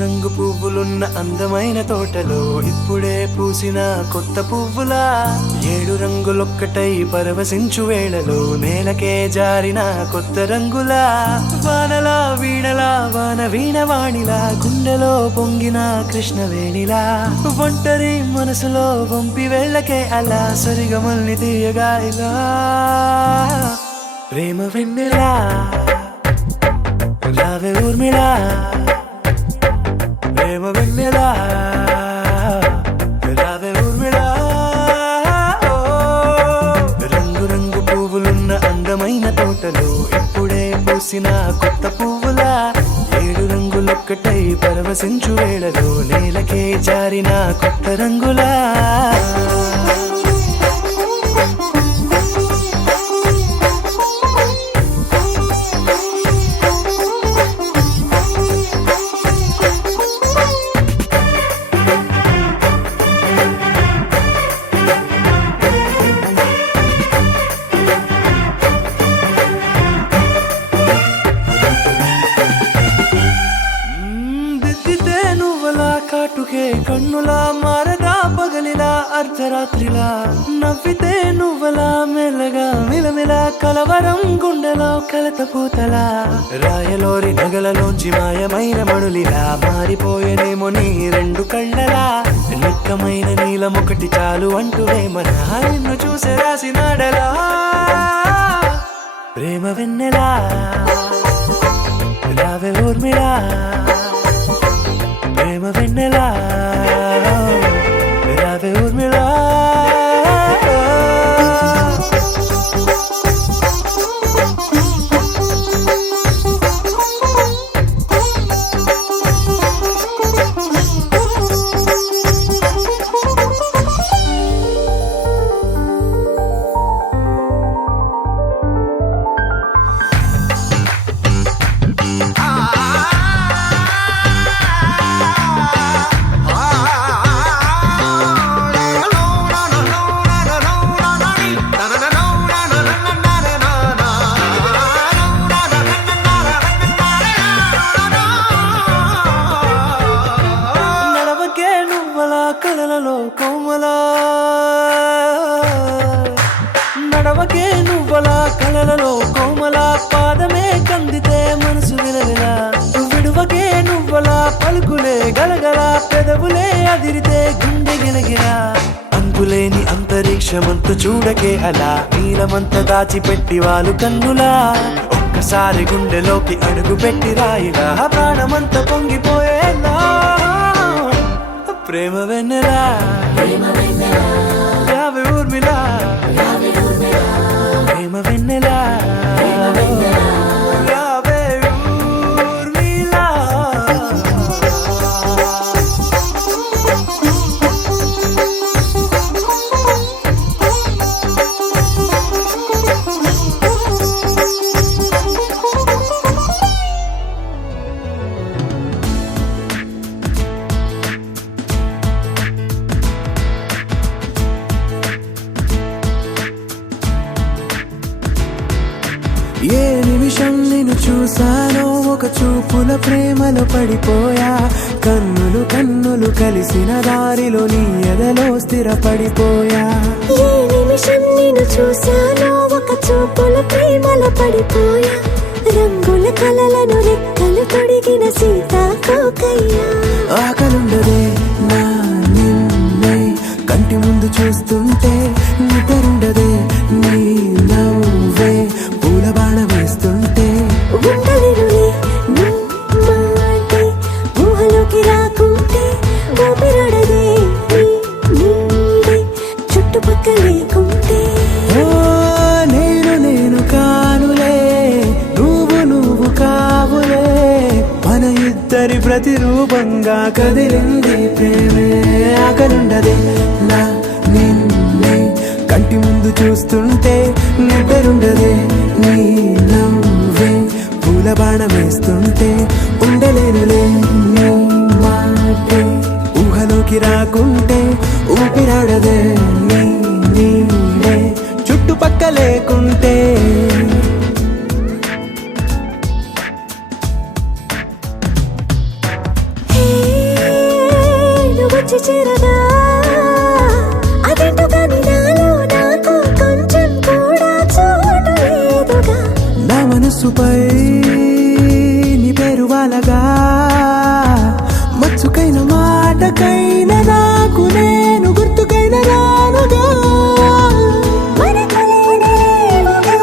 రంగు పువ్వులున్న అందమైన తోటలో ఇప్పుడే పూసిన కొత్త పువ్వులా 7 రంగులొక్కటై పరవశించు వేళలో నేలకే జారిన కొత్త రంగులా వానలా వీణలా వాన వీణవాణిలా గుండెలో పొంగిన కృష్ణవేణిలా ఒంటరి మనసులో వంపి వెళ్ళకే అలా సరిగమల్ని తీయగా ఇలా ప్రేమ వెన్నెలా రావే ఊర్మిళా ప్రేమ వెన్నెలా రావే ఊర్మిళా రంగు రంగు పువ్వులున్న అందమైన తోటలో ఇప్పుడే పూసిన కొత్త పువ్వులా 7 రంగులొక్కటై పరవశించు వేళలో నేలకే జారిన కొత్త రంగులా కాటుకే కన్నులా మారదా పగలిలా అర్ధరాత్రిలా నవ్వితే నువ్వలా మెల్లగా మిలమిలా కలవరం గుండెలో కలత పూతలా రాయలోరి నగలలోంచి మాయమైన మణులిలా మారిపోయేనేమో నీ 2 కళ్ళలా నిక్కమైన నీలమొకటి చాలు అంటూ వేమనా నిన్ను చూసే రాసినాడలా ప్రేమ వెన్నెలా రావే ఊర్మిళా ప్రేమ వెన్నెలా రావే ఊర్మిళా కలలలో కోమలా నడవకే నువ్వలా కలలలో కోమలా పాదమే కందితే మనసు విలవిలా విడువకే నువ్వలా పలుకులే గలగల పెదవులే అదిరితే గుండె గిలగిలా అంతులేని అంతరిక్షమంతు చూడకే అలా నీలమంత దాచిపెట్టి వాళ్ళు కన్నులా ఒక్కసారి గుండెలోకి అడుగు పెట్టి రాయిలా ప్రాణమంత పొంగిపోయేలా ప్రేమ వెన్నెలా రావే ఊర్మిళా ప్రేమ వెన్నెలా రావే ఊర్మిళా ఏ నిమిషం నిన్ను చూసానో ఒక చూపుల ప్రేమలో పడిపోయా కన్నులు కన్నులు కలిసిన దారిలో నీ ఎదలో స్థిరపడిపోయా ఏ నిమిషం నిన్ను చూసానో ఒక చూపుల ప్రేమలో పడిపోయా రంగుల కలలను రెక్కలు తొడిగిన సీతాకోకయ్యా ఆకలుండదే నా నిన్నే కంటి ముందు చూస్తుంటే నిద్రుండదే నీ నవ్వే పూల బాణ వేస్తుంటే ఉండలేనులే నీ మాటే ఊహలోకి రాకుంటే ఊపిరాడదే నీ నీడే చుట్టుపక్కల లేకుంటే ఓ నేను కానులే నువ్వు కావులే మన ఇద్దరి ప్రతిరూపంగా కదిలింది ప్రేమే ఆకలుండదే నా నిన్నే కంటి ముందు చూస్తుంటే నిద్రుండదే నీ నవ్వే పూల బాణం వేస్తుంటే ఉండలేనులే నీ మాటే ఊహలోకి రాకుంటే ఊపిరాడదే నీ నీడే చుట్టుపక్క లేకుంటే హే వచ్చి చేరగా అదేంటో కానీ నాలో నాకు కొంచెం కూడా చోటు లేదుగా. నా మనసుపై నీ పేరు వాలగా మచ్చుకైన మాటకైన నాకు నేను గుర్తుకైన రానుగా. మనకు లేనేమోగా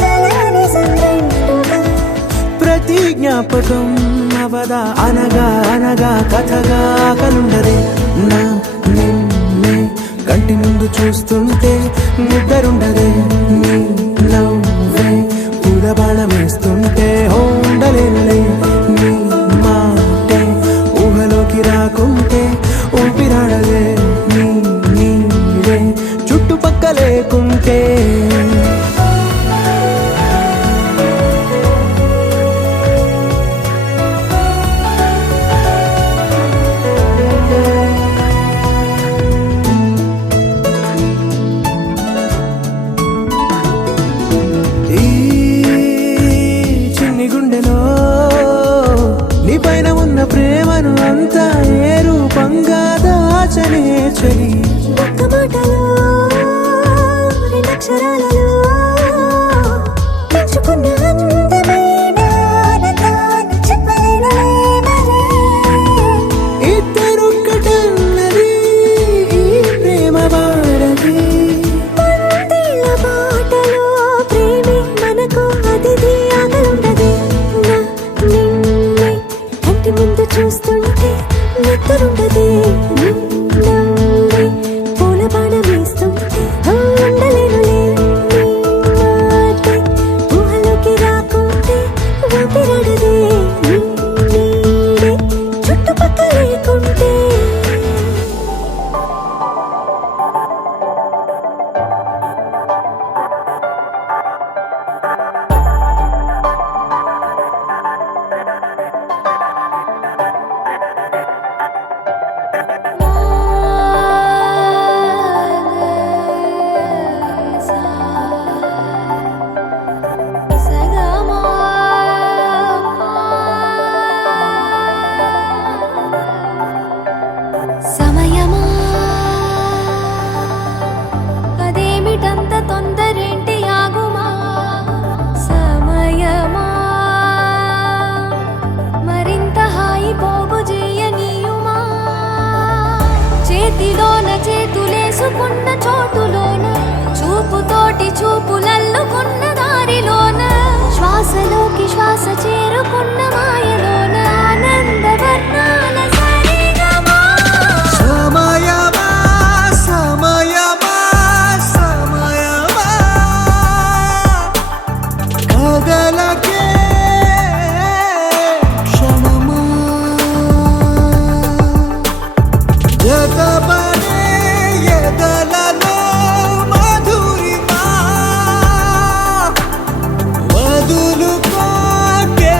కలని సంరెండుగా. ప్రతి జ్ఞాపకం అవదా అనగా అనగా కథగా కలుండదే. నా నిన్నే కంటి ముందు చూస్తుంటే నిద్రుండదే. నీ నవ్వే పూల బాణం వేస్తుంటే ఉండలేనులే. నీ మాటే ఊహలోకి రాకుంటే ఊపిరాడదే. నీ నీడే చుట్టుపక్క లేకుంటే. ఈ చిన్ని గుండెలో నీ పైన ఉన్న ప్రేమను అంతా ఏ రూపంగా దాచనే చలి. ఒక్క మాటలో రెండక్షరాలలో పెంచుకున్న అందమైన ఆనందాన్ని చెప్పలేనులే మరి. ఇద్దరొక్కటన్నది ఈ ప్రేమ వాడది. పందిళ్ళ బాటలో ప్రేమే మనకు అతిథి ఆగలుండదే. నా నిన్నే కంటి ముందు చూస్తుంటే నిద్రుండదే. నీ నవ్వే పూల బాణం వేస్తుంటే ఉండలేనులే. నీ మాటే ఊహలోకి రాకుంటే ఊపిరాడదే. నీ నీడే చుట్టుపక్క లేకుంటే. సమయమా అదేమిటంత తొందరేంటి ఆగుమా. సమయమా మరింత హాయి పోగు చేయనీయుమా. చేతిలోన చేతులేసుకున్న చోటులోన చూపుతోటి చూపులల్లుకున్న దారిలోన శ్వాసలోకి శ్వాస చేరుకున్న మాయలోన ఆనందవర్ణాల సరిగమా. సమయమా సమయమా సమయమా కదలకే క్షణమా. జతపడే ఎదలలో మధురిమా వదులుకోకే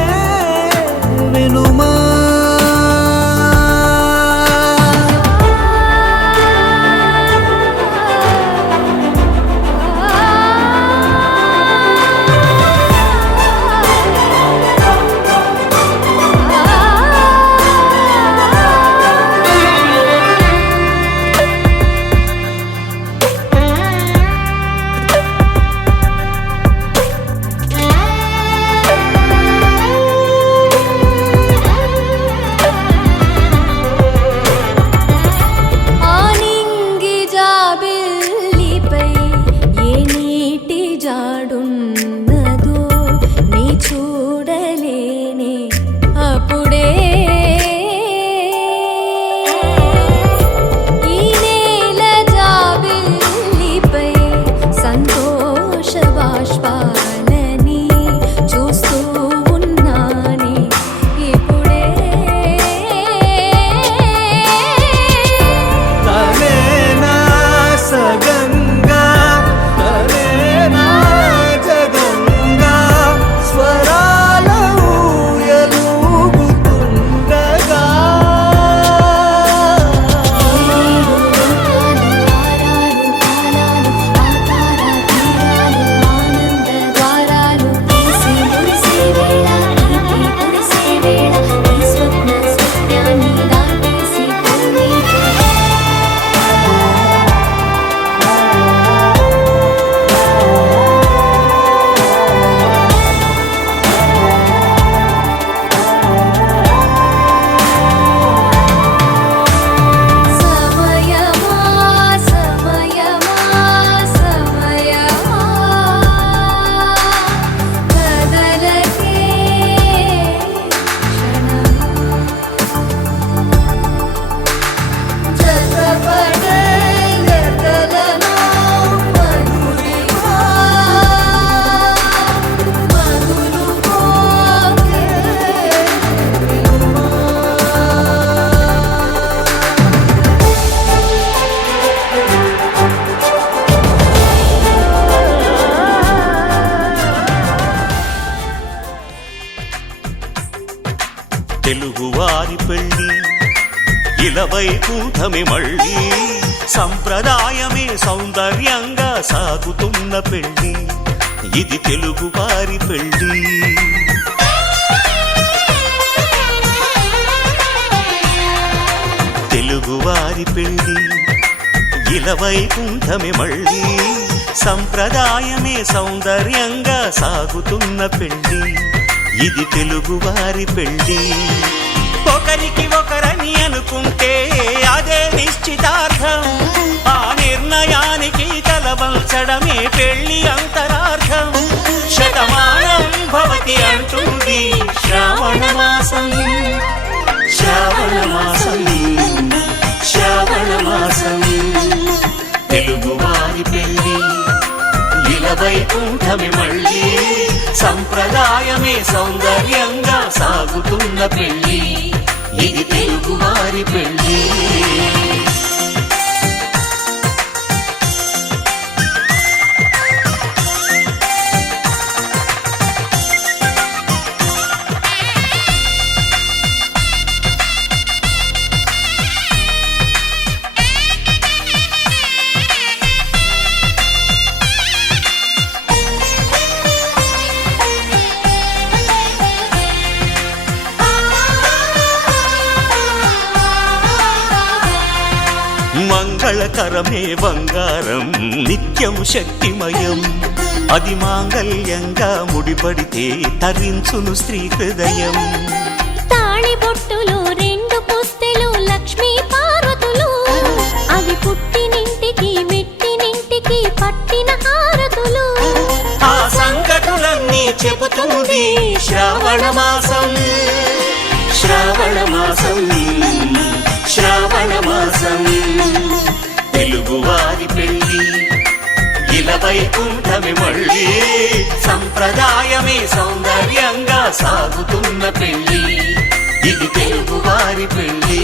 వైకుంఠమే మళ్ళీ సంప్రదాయమే సౌందర్యంగా సాగుతున్న పెళ్ళి ఇది తెలుగు వారి పెళ్ళి తెలుగువారి పెళ్ళి వైకుంఠమే మళ్ళీ సంప్రదాయమే సౌందర్యంగా సాగుతున్న పెళ్ళి ఇది తెలుగువారి పెళ్ళి ఒకరికి ఒకరని అనుకుంటే అదే నిశ్చితార్థం ఆ నిర్ణయానికి తలవంచడమే పెళ్ళి అంతరార్థం శతమానం భవతి అంటుంది శ్రావణ మాసం శ్రావణ మాసం శ్రావణ మాసం తెలుగువారి పెళ్ళి వైకుంఠమే మళ్ళీ సంప్రదాయమే సౌందర్యంగా సాగుతున్న పెళ్ళి ఇది తెలుగువారి పెళ్ళి మంగళకరమే బంగారం నిత్యం శక్తిమయం అది మాంగళ్యంగా ముడిపడితే తరించును స్త్రీ హృదయం తాళిబొట్టులు రెండు పుస్తెలు లక్ష్మీ పార్వతులు అవి పుట్టినింటికి మెట్టినింటికి పట్టిన హారతులు ఆ సంకటులన్నీ చెబుతుంది శ్రావణ మాసం శ్రావణ మాసం శ్రావణ మాసం తెలుగువారి పెళ్ళి వైకుంఠమే మళ్ళీ సంప్రదాయమే సౌందర్యంగా సాగుతున్న పెళ్ళి ఇది తెలుగువారి పెళ్ళి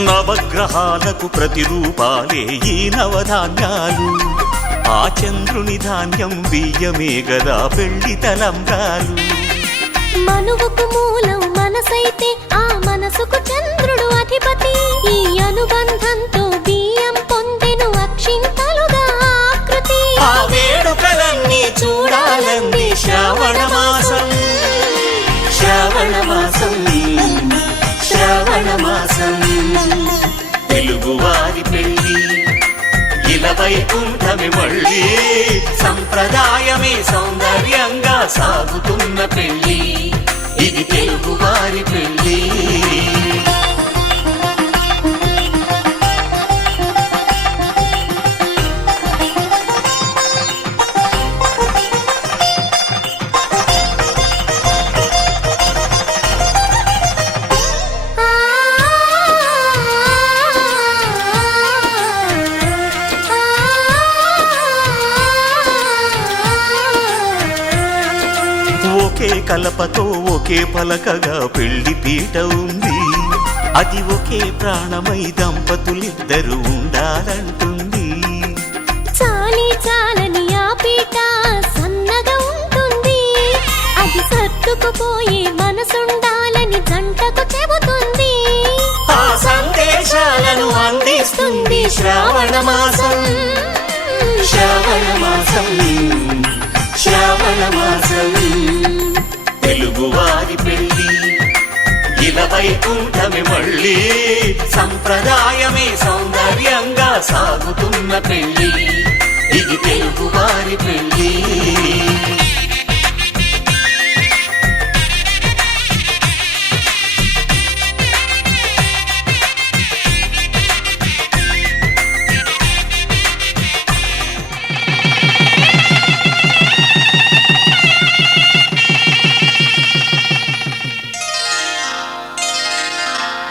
నవగ్రహాలకు ప్రతిరూపాలే ఈ నవధాన్యాలు ఆ చంద్రుని ధాన్యం బియ్యమే గదా పెళ్లి తలంబ్రాలు మనువుకు మూలం మనసైతే ఆ మనసుకు చంద్రుడు అధిపతి ఈ అనుబంధంతో బియ్యం పొందెను అక్షింతలుగా ఆకృతి ఆ వేడుకలన్నీ చూడాలంది శ్రావణ మాసం శ్రావణ మాసం శ్రావణ మాసం తెలుగువారి పెళ్ళి వైకుంఠమే మళ్ళీ సంప్రదాయమే సౌందర్యంగా సాగుతున్న పెళ్ళి ఇది తెలుగువారి పెళ్ళి ఒకే కలపతో ఒకే పలకగా పెళ్లి పీట ఉంది అది ఒకే ప్రాణమై దంపతులిద్దరూ ఉండాలంటుంది చాలి చాలని ఆ పీట సన్నగా ఉంటుంది అది సర్దుకుపోయే మనసుండాలని జంటకు చెబుతుంది ఆ సందేశాలను అందిస్తుంది శ్రావణ మాసం శ్రావణ మాసం శ్రావణ మాసం తెలుగువారి పెళ్ళి వైకుంఠమే మళ్ళీ సంప్రదాయమే సౌందర్యంగా సాగుతున్న పెళ్ళి ఇది తెలుగువారి పెళ్ళి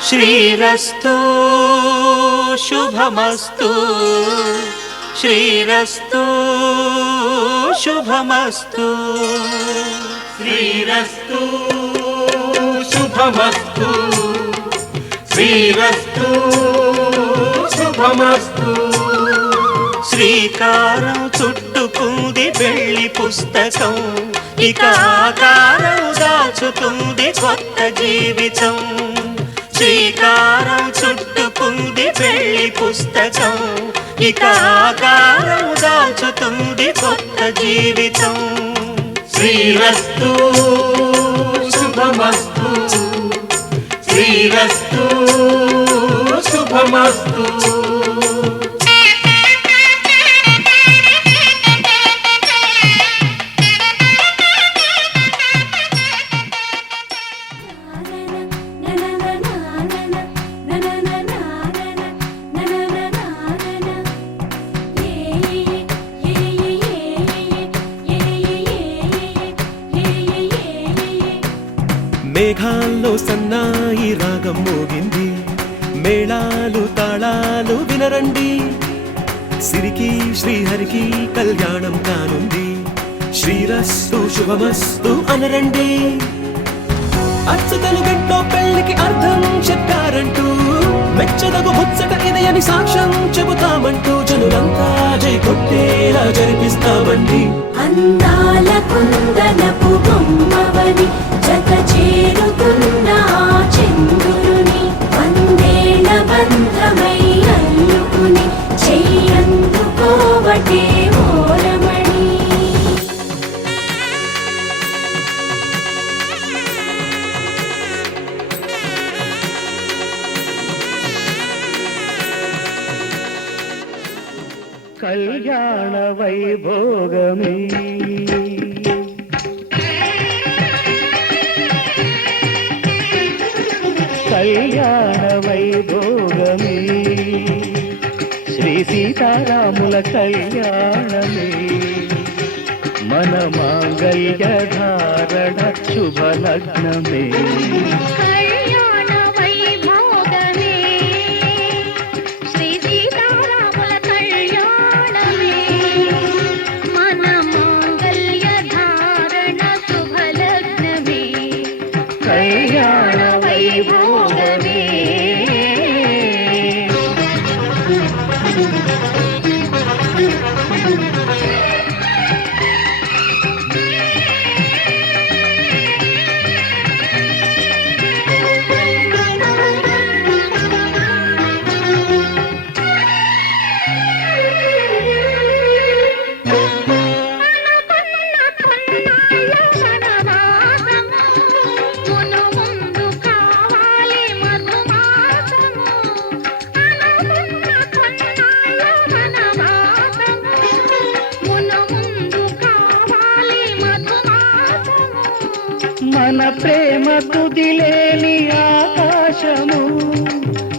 శ్రీరస్తు శుభమస్తు శ్రీరస్తు శుభమస్తు శ్రీరస్తు శుభమస్తు శ్రీరస్తు శుభమస్తు. శ్రీకారం చుట్టుకుంది పెళ్లి పుస్తకం, ఇక ఆకారం దాచుతుంది కొత్త జీవితం. శ్రీకారం చుట్టుకుంది పెళ్లి పుస్తకం, ఇక ఆకారం దాచుతుంది కొత్త జీవితం. శ్రీరస్తు శుభమస్తు, శ్రీరస్తు శుభమస్తు. మేఘాల్లో సన్నాయి రాగం మోగింది, మేళాలు తాళాలు వినరండి. సిరికి శ్రీహరికి కళ్యాణం కానుంది, శ్రీరస్తు శుభమస్తు అనరండి. అచ్చతలు గంటో పెళ్లికి అర్థం చెప్పారంటూ, మెచ్చదగు ముచ్చట ఇదయని సాక్ష్యం చెబుతామంటూ, జనులంతా జై కొట్టేలా జరిపిస్తామండి. అందాల కుందనపు బొమ్మవని జత చేరుతున్న ఆ చంద్రుని, వందేళ్ల బంధమై అల్లుకుని చెయ్యందుకోవటే ఓరమణి. కళ్యాణ వైభోగమే కళ్యాణ వైభోగమే, శ్రీ సీతారాముల కళ్యాణమే. మన మాంగళ్య ధారణ శుభలగ్నమే. కళ్యాణ వైభోగమే, శ్రీ సీతారాముల కళ్యాణమే. మన మాంగళ్య ధారణ శుభలగ్నమే. కళ్యాణ వైభోగమే. మన ప్రేమ తుదిలేని ఆకాశము,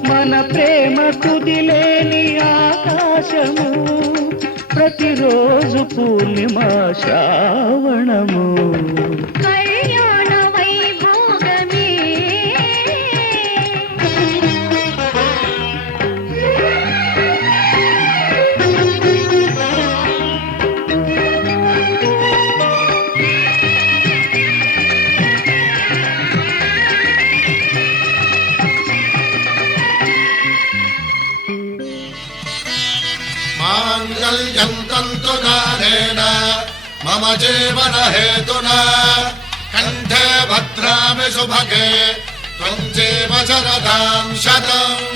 మన ప్రేమ తుదిలేని ఆకాశము, ప్రతిరోజు పూర్ణిమ శ్రావణము. కళ్యాణ వైభోగమే. माङ्गल्यं तन्तुकारेण मम जीवन हेतुना कण्ठे भद्रामि सुभगे त्वं जीव शरदां शतम्.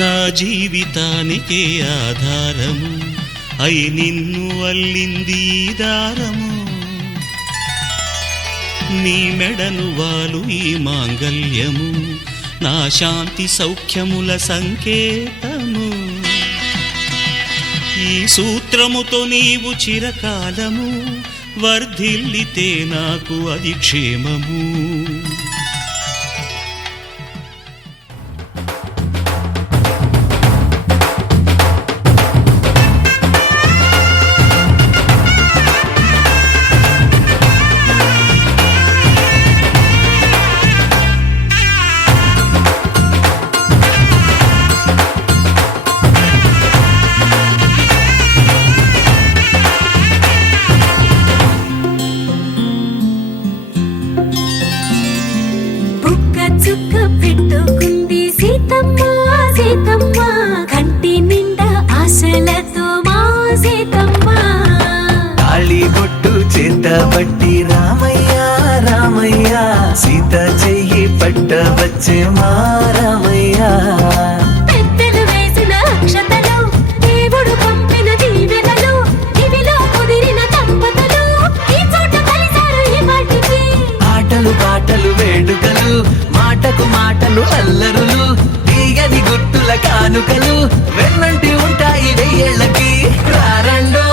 నా జీవితానికే ఆధారము అయి నిన్ను అల్లింది ఈ దారము. నీ మెడను వాలు ఈ మాంగల్యము, నా శాంతి సౌఖ్యముల సంకేతము. ఈ సూత్రముతో నీవు చిరకాలము వర్ధిల్లితే నాకు అది క్షేమము. పట్టి రామయ్య రామయ్య సీత చెయ్యి పట్ట వచ్చే మా రామయ్య పెద్దలు వేసిన అక్షతలు దేవుడు పంపిన దీవెనలు ఇవిలో కుదిరిన దంపతులు ఈ చోట కలిసారు ఈ పాటికి ఆటలు పాటలు వేడుకలు మాటకు మాటలు అల్లరులు తీయని గుట్టుల కానుకలు వెన్నంటి ఉంటాయి వెయ్యేళ్ళకి రారండో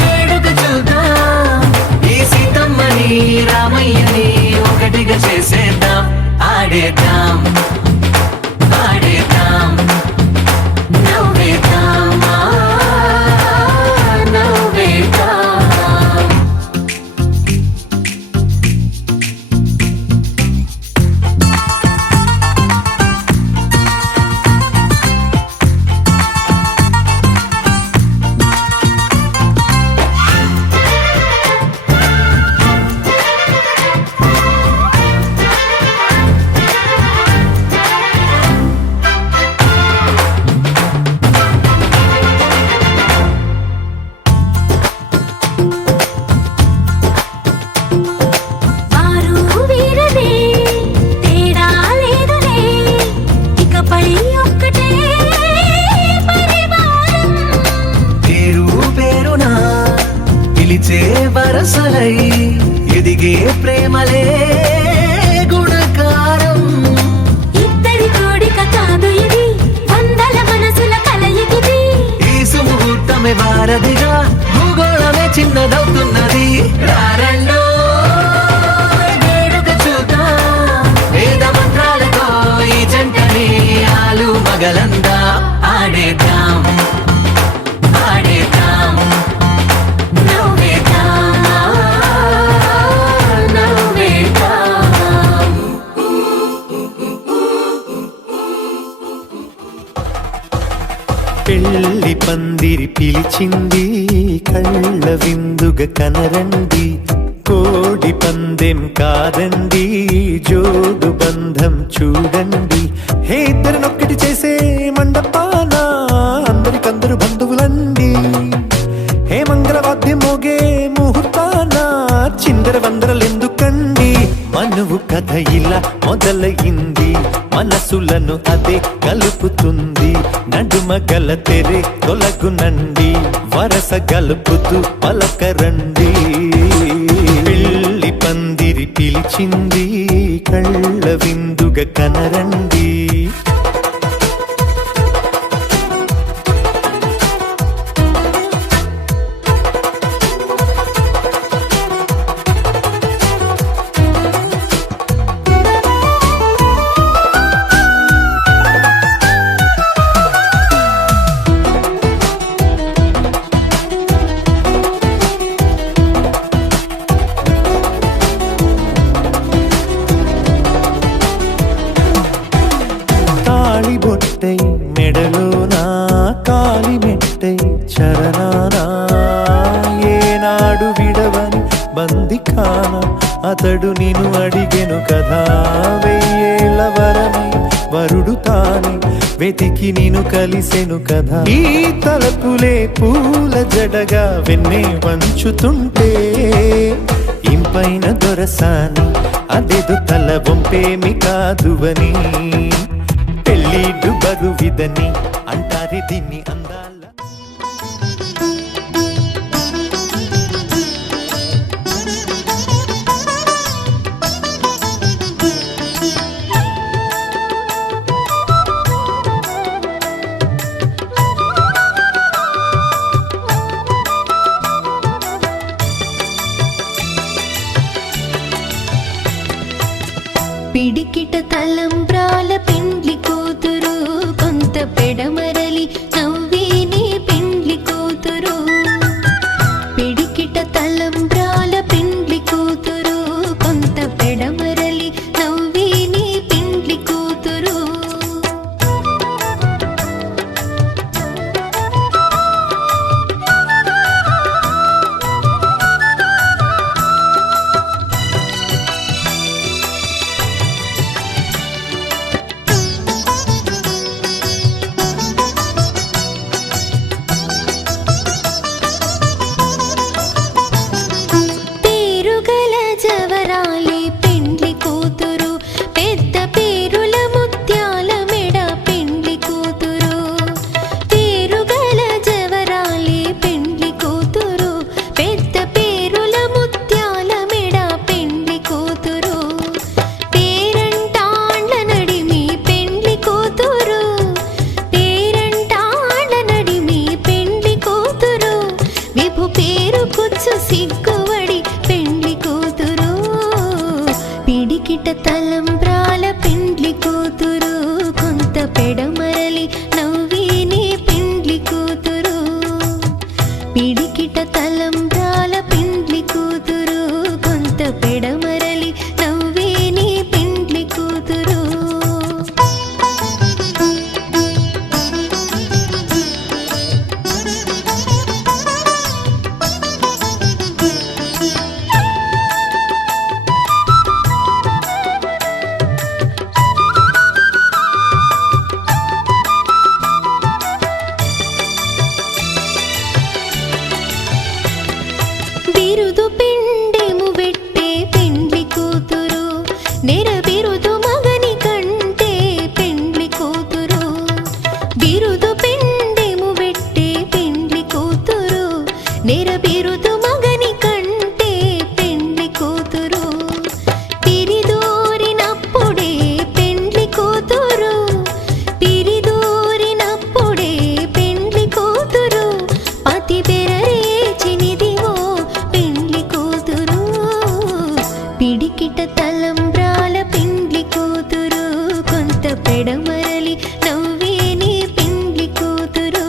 వేడుక చూద్దాం ఈ సీతమ్మని రామయ్యని ఒకటిగా చేసేద్దాం ఆడేద్దాం ఆడేద్దాం నవ్వేద్దాం నవ్వేద్దాం వారు వీరనే తేడా లేదులే ఇకపై ఒక్కటే పరివారం పేరు పేరునా పిలిచే వరసలై ఎదిగే ప్రేమలే గుణకారం ఇద్దరి కోడిక కాదు ఇది వందల మనసుల కలయికిది ఈ సుముహూర్తమే వారధిగా భూగోళమే చిన్నదవుతున్నది రారండో వేడుక చూద్దాం వేద మంత్రాలతో ఈ జంటని ఆలు మగలందా ఆడేద్దాం ఆడేద్దాం నవ్వేద్దాం నవ్వేద్దాం పెళ్లి పందిరి పిలిచింది కళ్ళ విందుగా కనరండి కోడి పందెం కాదండి జోడు బంధం చూడండి హే ఇద్దరినొక్కటి చేసే మండపాన అందరికందరు బంధువులండి హే మంగళవాద్యం మోగే ముహూర్తాన చిందర వందరలెందుకండి మనువు కథ ఇలా మొదలయింది మనసులను అదే కలుపుతుంది నడుమ గల తెరే తొలగునండి వరస గలుపుతూ పలకరండి పెళ్లి పందిరి పిలిచింది కళ్ళ విందుగా కనరండి తాళి బొట్టై మెడలోనా కాలి మెట్టై చరణానా ఏనాడు విడవని బందిఖాన అతడు నిన్ను అడిగెను కదా వెయ్యేళ్ళ వరమై వరుడు తానే వెతికి నిన్ను కలిసెను కదా ఈ తలపులే పూల జడగా వెన్నే వంచుతుంటే ఇంపైన దొరసాని అదేదో తల వంపేమి కాదువని పెళ్ళిడు బరువిదని అంటారే దీన్ని అందాల పిడికిట తలంబ్రాల పెండ్లి కూతురు కొంత పెడమరలి నవ్వేని పెండ్లి కూతురు పిడికిట తలంబ్రాల పెండ్లి కూతురు కొంత పెడమరలి నవ్వేని పెండ్లి కూతురు తలంబ్రాల పెండ్లి కూతురు కొంత పెడమరలి నవ్విని పెండ్లి కూతురు పిడికిట తలంబ్రాల పెండ్లి కూతురు కొంత పెడమరలి నవ్విని పెండ్లి కూతురు బిరుదు పిండెము వెట్టే పెండ్లి కూతురు నెర బిరుదు మగని కంటే పెండ్లి కూతురు బిరుదు పిండెము వెట్టే పెండ్లి కూతురు నెర బిరుదు మగని కంటే పెండ్లి కూతురు పిరిదూరినప్పుడే పెండ్లి కూతురు పిరిదూరినప్పుడే పెండ్లి కూతురు పతి బెరరేచినిదివో పెండ్లి కూతురు పిడికిట తలంబ్రాల పెండ్లి కూతురు కొంత పెడమరలి నవ్వేని పెండ్లి కూతురు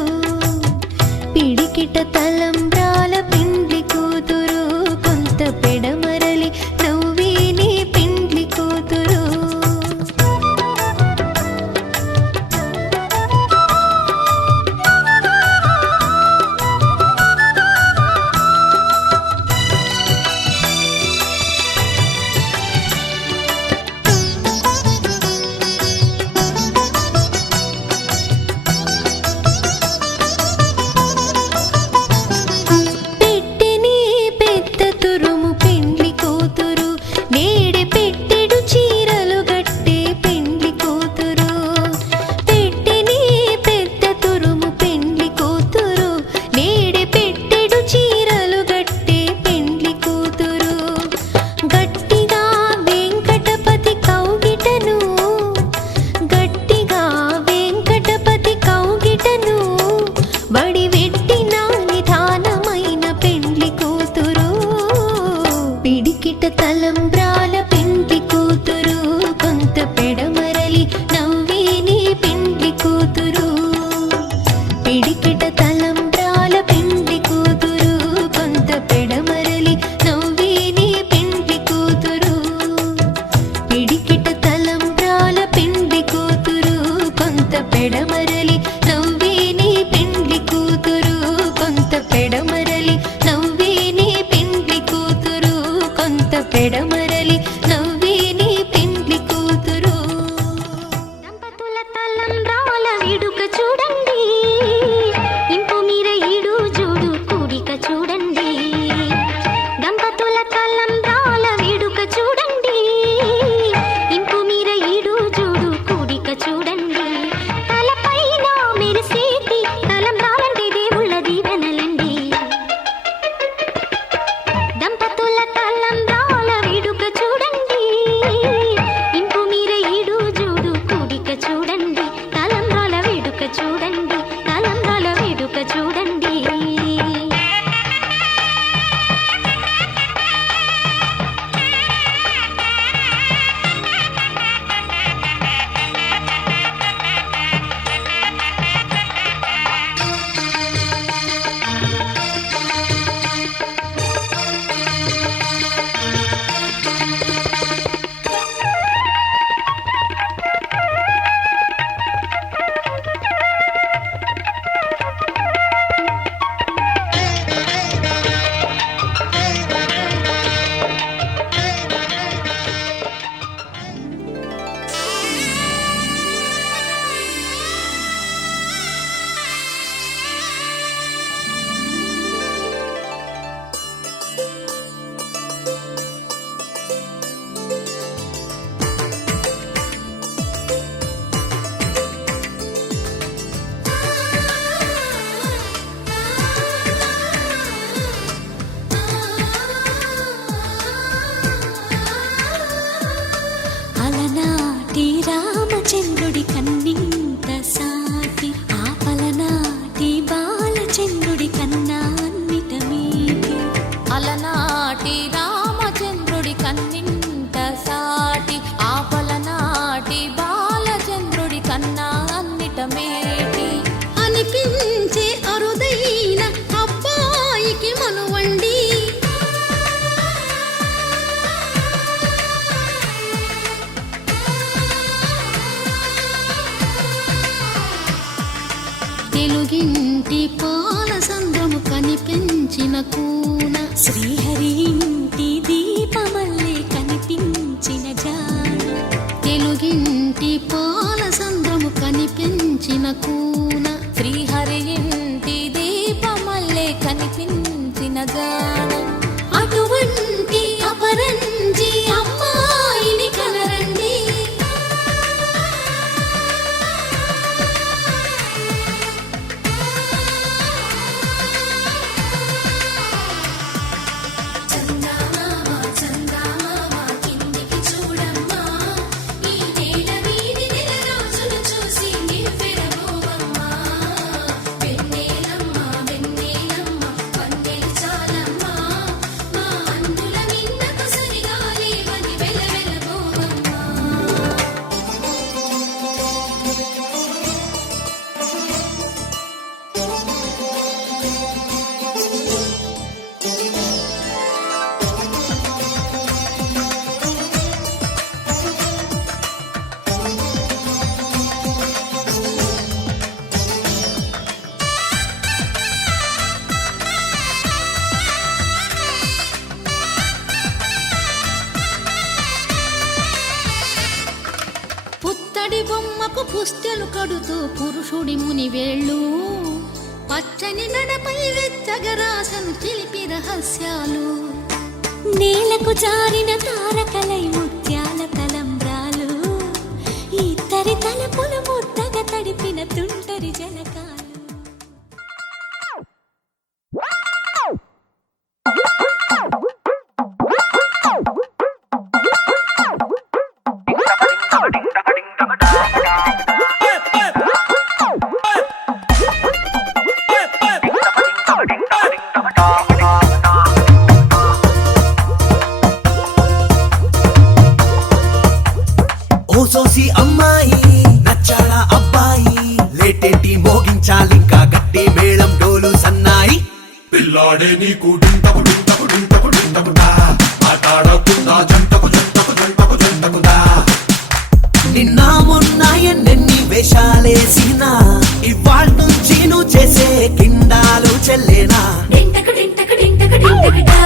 పిడికిట తలంబ్రాల పెండ్లి కూతురు కొంత పెడమరలి నవ్వేని పెండ్లి కూతురు పెట్టెని పెద్ద తురుము పెండ్లి కూతురు నేడే పెట్టెడు చీరలు గట్టే పెండ్లి కూతురు పెట్టెని పెద్ద తురుము పెండ్లి కూతురు నేడే పెట్టెడు చీరలు గట్టే పెండ్లి కూతురు గట్టిగా వెంకటపతి కౌగిటను గట్టిగా వెంకటపతి కౌగిటను వడివెట్టిన నిధానమైన పెండ్లి కూతురు పిడికిట తలంబ్రాల పెండ్లి కూతురు కొంత పెడమరలి నవ్వేని పెండ్లి కూతురు పిడికిట తలంబ్రాల పెండ్లి కూతురు కొంత పెడమరలి నవ్వేని పెండ్లి కూతురు పిడికిట తలంబ్రాల పెండ్లి కూతురు కొంత పెడమరలి నవ్వేని పెండ్లి కూతురు కొంత పెడమరలి నవ్వేని పెండ్లి కూతురు కొంత పెడమరలి నవ్వేని పెండ్లి కూతురు దంపతుల తలంబ్రాల వేడుక చూడండి ఇంపు మీర ఈడు జోడు కూడిక చూడండి దంపతుల తలంబ్రాల వేడుక చూడండి ఇంపు మీర ఈడు జోడు కూడిక చూడండి తలపైన మెరిసేటి తలంబ్రాలంటే దేవుళ్ళ దీవెనలండి దంపతుల తలంబ్రాల వేడుక చూడండి ఇంపు మీర ఈడు జోడు కూడిక చూడండి తలంబ్రాల వేడుక చూడండి తలంబ్రాల వేడుక చూడండి రామచంద్రుడి కన్నింత సాటి ఆపలనాటి బాలచంద్రుడి కన్నా అన్నిట మీది అలనాటి రామచంద్రుడి కన్నింత సాటి కూన శ్రీహరి ఇంటి దీపమల్లే కనిపించిన జాన తెలుగింటి పాల సంద్రము కనిపించిన కూన శ్రీహరి ఇంటి దీపమల్లే కనిపించిన జాన అటువంటి అపరంజి అమ్మాయిని కనరండి పుత్తడి బొమ్మకు పుస్తెలు కడుతూ పురుషుడి ముని వేళ్ళు పచ్చని నడపై వెచ్చగరాసను చిలిపి రహస్యాలు నేలకు జారిన తారకలై ముత్యాల తలంబ్రాలు ఇద్దరి తలపులు ముద్దగా తడిపిన తుంటరి జలకాలు ఓ సోసి అమ్మాయి నచ్చాడా అబ్బాయి లేటేంటి మోగించాలింకా గట్టి మేళం డోలు సన్నాయి పిల్లాడే నీకు డింటకు డింటకు డింటకు డింటకుదా ఆటాడకుండా జంటకు జంటకు జంటకు జంటకుదా నిన్న మొన్న ఎన్నెన్ని వేషాలేసినా ఇవాళ నుంచి నువ్వు చేసే కిండాలు చెల్లేనా డింటకు డింటకు డింటకు డింటకుడా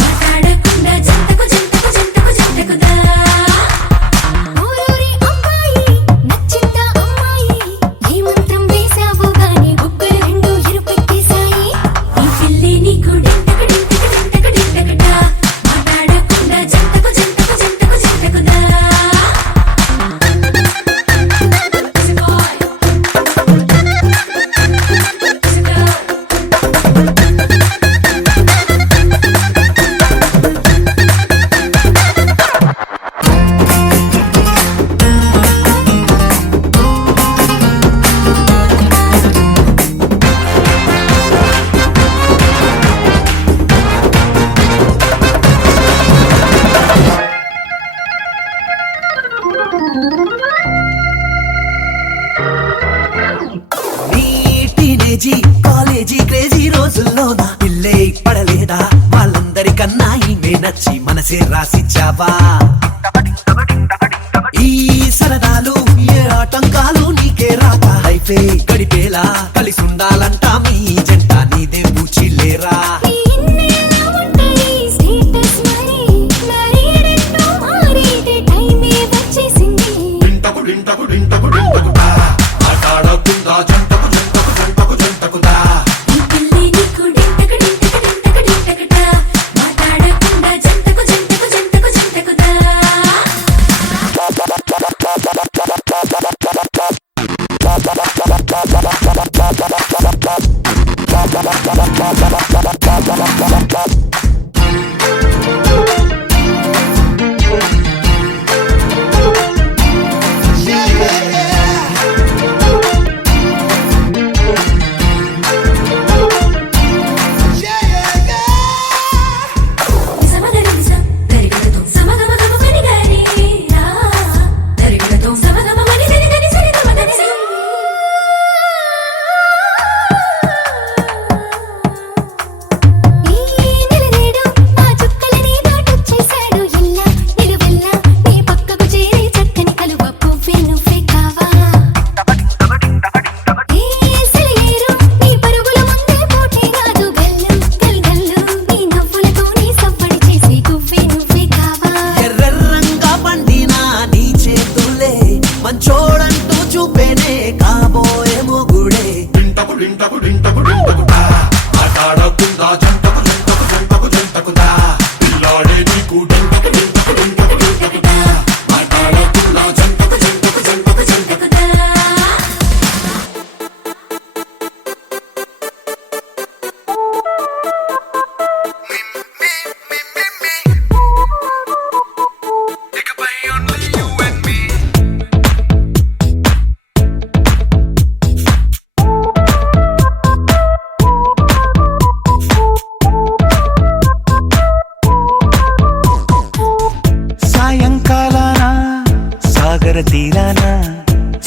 మాట్లాడకుండా జంటకు జంటకు జంటకు జంటకుదా ఊరూరి అమ్మాయి నచ్చిందా అమ్మాయి ఈ మంత్రం వేసావు గాని గుక్కలు రెండు ఇరుపెక్కేశాయి ఈ పిల్లి నీకు డింటకు డింటకు డింటకు డింటకుడా మాట్లాడకుండా జంటకు జంటకు జంటకు జంటకుదా టీనేజీ కాలేజీ క్రేజీ రోజుల్లో నా పిల్లే పడలేదా వాళ్ళందరికన్నా ఈమె నచ్చి మనసే రాసిచ్చావా ఈ సరదాలు ఏ ఆటంకాలు నీకే రాక లైఫే గడిపేలా కలిసి ఉండాలంట మీ జంట నీదే పూచిలేరా డింటకు డింటకు డింటకు డింటకుదా ఆటాడకుండా జంటకు జంటకు జంటకు జంటకుదా Bye. నీకు డింటకు డింటకు డింటకు డింటకుడా మాట్లాడకున్నా జంటకు జంటకు జంటకు జంటకుడా సాయంకాలాన సాగర తీరాన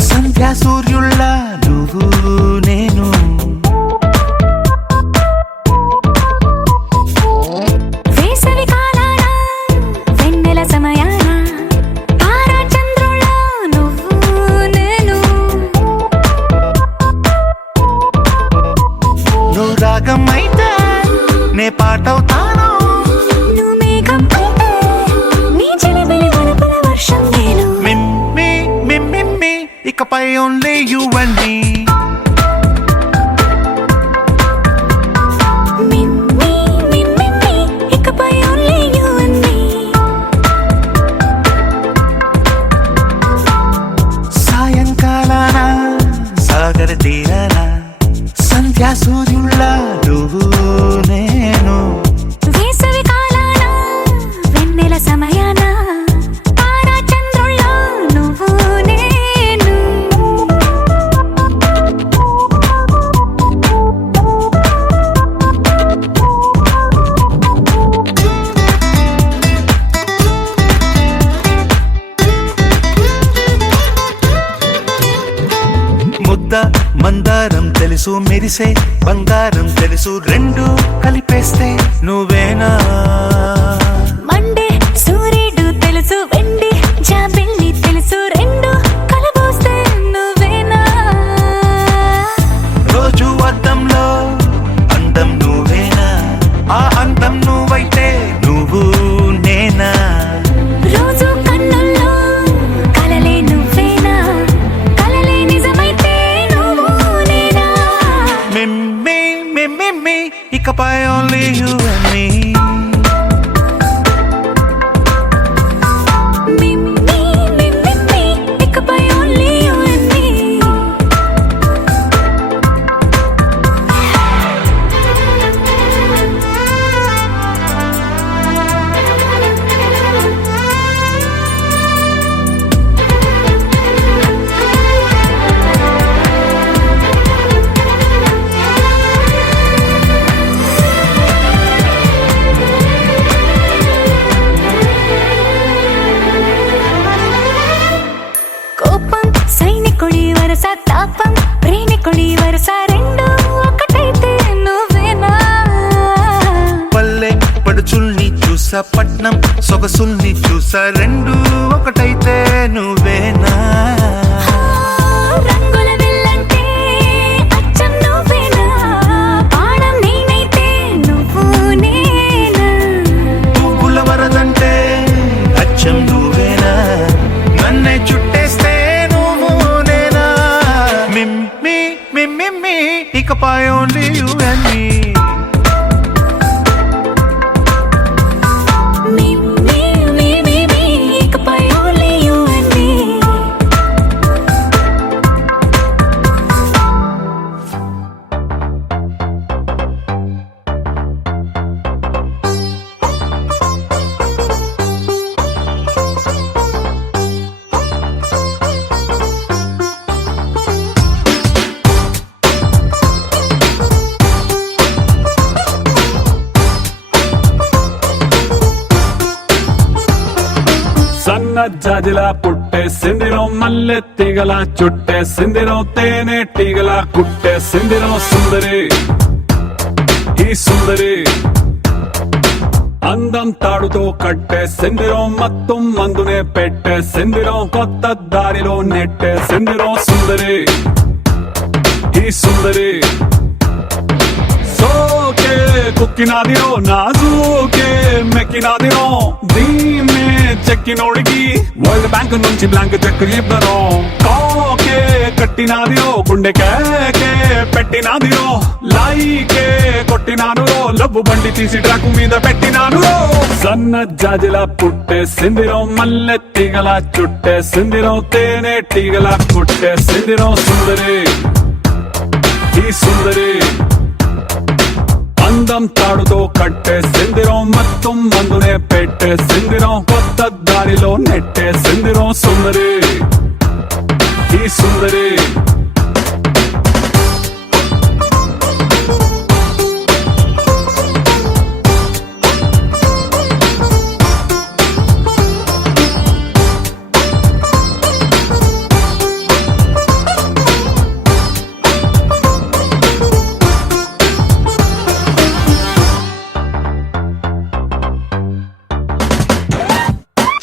సంధ్యా సూర్యుళ్ళ నువ్వు నేను వేసవి కాలాన వెన్నెల సమయాన తారా చంద్రుల నువ్వు నేను నువ్వు రాగం అయితే నే పాటవుతాను నువ్వు మేఘం అయితే నీ చిలిపిలి వలపుల వర్షం నేను మిమ్మి మిమ్మి ఇకపై ఓన్లీ యు అండ్ మీ మిమ్మి మిమ్మి ఇకపై ఓన్లీ యు అండ్ మీ సాయంకాలాన సాగర తీరాన సంధ్యా సూర్యుళ్ళ నువ్వు నేను వేసవి కాలాన వెన్నెల సమయాన తారా చంద్రుల నువ్వు నేను ముద్ద మందారం తెలుసు మెరిసే బంగారం తెలుసు రెండు కలిపేస్తే నువ్వేనా మండే సూర్యుడు తెలుసు వెండి జాబిల్లి తెలుసు రెండు కలబోస్తే నువ్వేనా రోజు అద్దంలో అందం నువ్వేనా ఆ అందం నువ్వైతే నువ్వు నేనా రోజు కన్నుల్లో కలలే నువ్వేనా కలలే నిజమైతే నువ్వు నేనా మిమ్మి మిమ్మి ఇకపై ఓన్లీ యు అండ్ మీ మిమ్మి మిమ్మి ఇకపై ఓన్లీ యు అండ్ మీ కోపం సైనికుడి వరస తాపం ప్రేమికుడి వరస రెండు ఒకటైతే నువ్వేనా పల్లె పడుచుల్ని చూసా పట్నం సొగసుల్ని చూసా రెండు ఒకటైతే నువ్వేనా రంగుల విల్లంటే అచ్చం నువ్వేనా బాణం నేనైతే నువ్వు నేనా పువ్వుల వరదంటే అచ్చం నువ్వేనా నన్నే చుట్టేస్తే నువ్వు నేనా మిమ్మి మిమ్మి ఇకపై ఓన్లీ యు అండ్ మీ మిమ్మి ఇకపై ఓన్లీ యు అండ్ మీ సన్న జాజిలా పుట్టేసిందిరో మల్లె తీగల చుట్టేసిందిరో తేనె టీగల కుట్టేసిందిరో సుందరి ఈ సుందరి అందం తాడుతో కట్టేసిందిరో మత్తు మందునే పెట్టేసిందిరో కొత్త దారిలో నెట్టేసిందిరో సుందరి ఈ సుందరి సోకే కుక్కినాదిరో నాజూకే మెక్కినాదిరో దీన్నే చెక్కినోడికి వరల్డ్ బ్యాంక్ నుంచి బ్లాంక్ చెక్ ఇవ్వను కాకే కట్టినాదిరో గుండెకే పెట్టినాదిరో లాయికే కొట్టినాను లబ్బు బండి తీసి ట్రాకు మీద పెట్టినాను సన్న జాజిలా పుట్టేసిందిరో మల్లె తీగలా చుట్టేసిందిరో తేనె తీగలా కొట్టేసిందిరో సుందరి ఈ సుందరి అందం తాడుతో కట్టేసిందిరో మొత్తం మందునే పెట్టేసిందిరో కొత్త దారిలో నెట్టేసిందిరో సుందరి ఈ సుందరి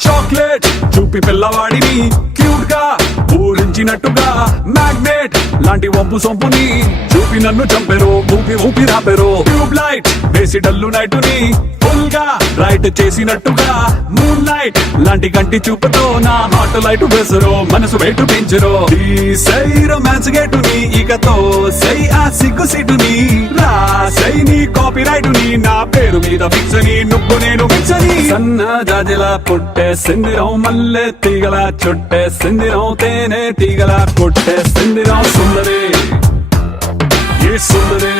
చాక్లెట్ చూపి పిల్లవాడిని క్యూట్ గా ఊరించినట్టుగా మ్యాగ్నెట్ లాంటి వంపు సొంపుని చూపి నన్ను చంపెరు ఊపి ఊపి రాపెరు ట్యూబ్ లైట్ వేసి డల్లు నైటుని ఫుల్ గా రైట్ చేసినట్టుగా మూన్ లైట్ లాంటి కంటి చూపుతో నా హాట్ లైట్ వేసరు మనసు వెయిట్ పెంచరు సై రొమాన్స్ గేటుని ఇకతో సై ఆ సిగ్గు సీటుని రాసై నీ కాపీ రైటుని నా పేరు మీద ఫిక్స్ అని నువ్వు నేను ఫిక్స్ అని సన్న జాజిలా పుట్టేసిందిరో మల్లె తీగలా చుట్టేసిందిరో తేనె తీగలా కొట్టేసిందిరో సుందరి ఈ సుందరి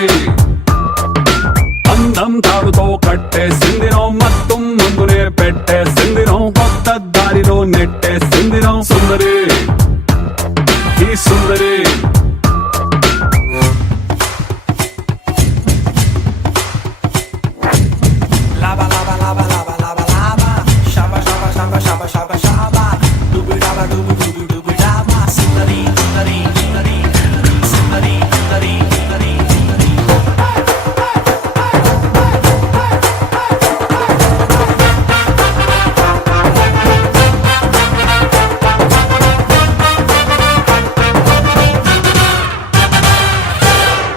అందం తాడుతో కట్టేసిందిరో మొత్తం ముందునే పెట్టేసిందిరో కొత్త దారిలో నెట్టేసిందిరో సుందరి ఈ సుందరి Lava, lava, lava, lava, lava, lava. Shaba, shaba, shaba, shaba, shaba, shaba. Dubu, daba, dubu, dubu, dubu, daba. Sundari, sundari, sundari, sundari, sundari, sundari, sundari.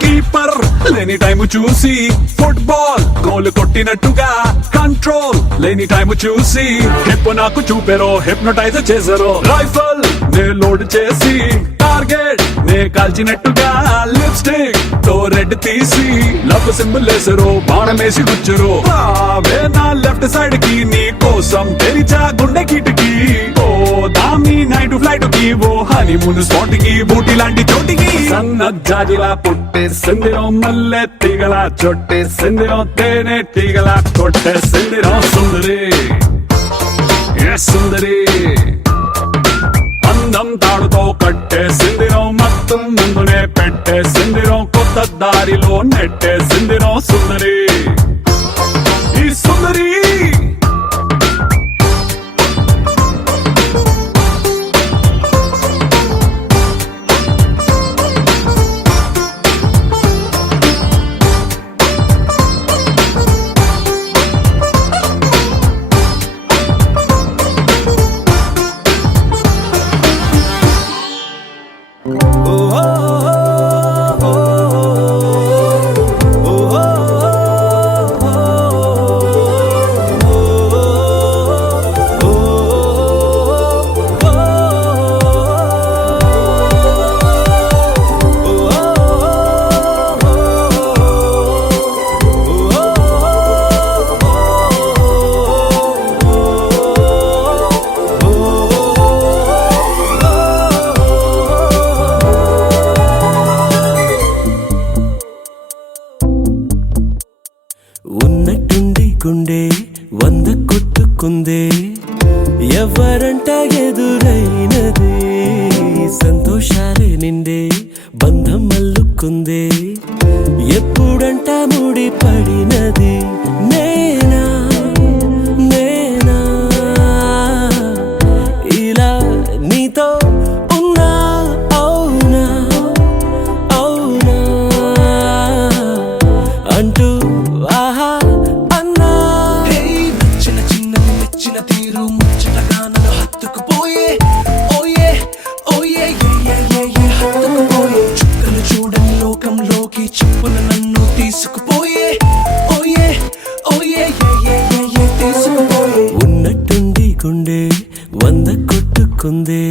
Keeper లేని టైము చూసి ఫుట్బాల్ గోల్ కొట్టినట్టుగా కంట్రోల్ లేని టైము చూసి hip నాకు చూపెరో hypnotise చేసారో rifle నే load చేసి target నే కాల్చినట్టుగా lipstick తో రెడ్ తీసి లవ్ సింబల్ వేసరు బాణమేసి గుచ్చరు రావే నా లెఫ్ట్ సైడ్ కి నీ కోసం తెరిచా గుండె కిటికి ఓ దామి నైట్ ఫ్లైట్ కి ఓ హనీమూన్ స్పాట్ కి బూటి లాంటి చోటికి సన్న జాజిలా పుట్టేసిందిరో మల్లె తీగలా చుట్టేసిందిరో తేనె తీగలా కొట్టేసిందిరో సుందరి ఏ సుందరి అందం తాడుతో కట్టేసిందిరో మొత్తం ముందునే పెట్టేసిందిరో కొత్త దారిలో నెట్టేసిందిరో సుందరి ఈ సుందరి ఉన్నట్టుండి గుండె 100 కొట్టుకుందే ఎవరంట ఎదురైనది సంతోషాలే నిండే బంధం అల్లుకుందే ఎప్పుడంట ముడి పడినది నేనా నేనా ఇలా నీతో ఉన్నా అవునా అవునా అంటూ ఆహా అన్నా నచ్చిన చిన్నది నచ్చిన తీరు ముచ్చటగా నన్ను హత్తుకుపోయే ఓయే ఓయే హత్తుకుపోయే చుక్కలు చూడని లోకంలోకి చెప్పున నన్ను తీసుకుపోయే ఓయే ఓయే తీసుకుపోయే ఉన్నట్టుండి గుండె 100 కొట్టుకుందే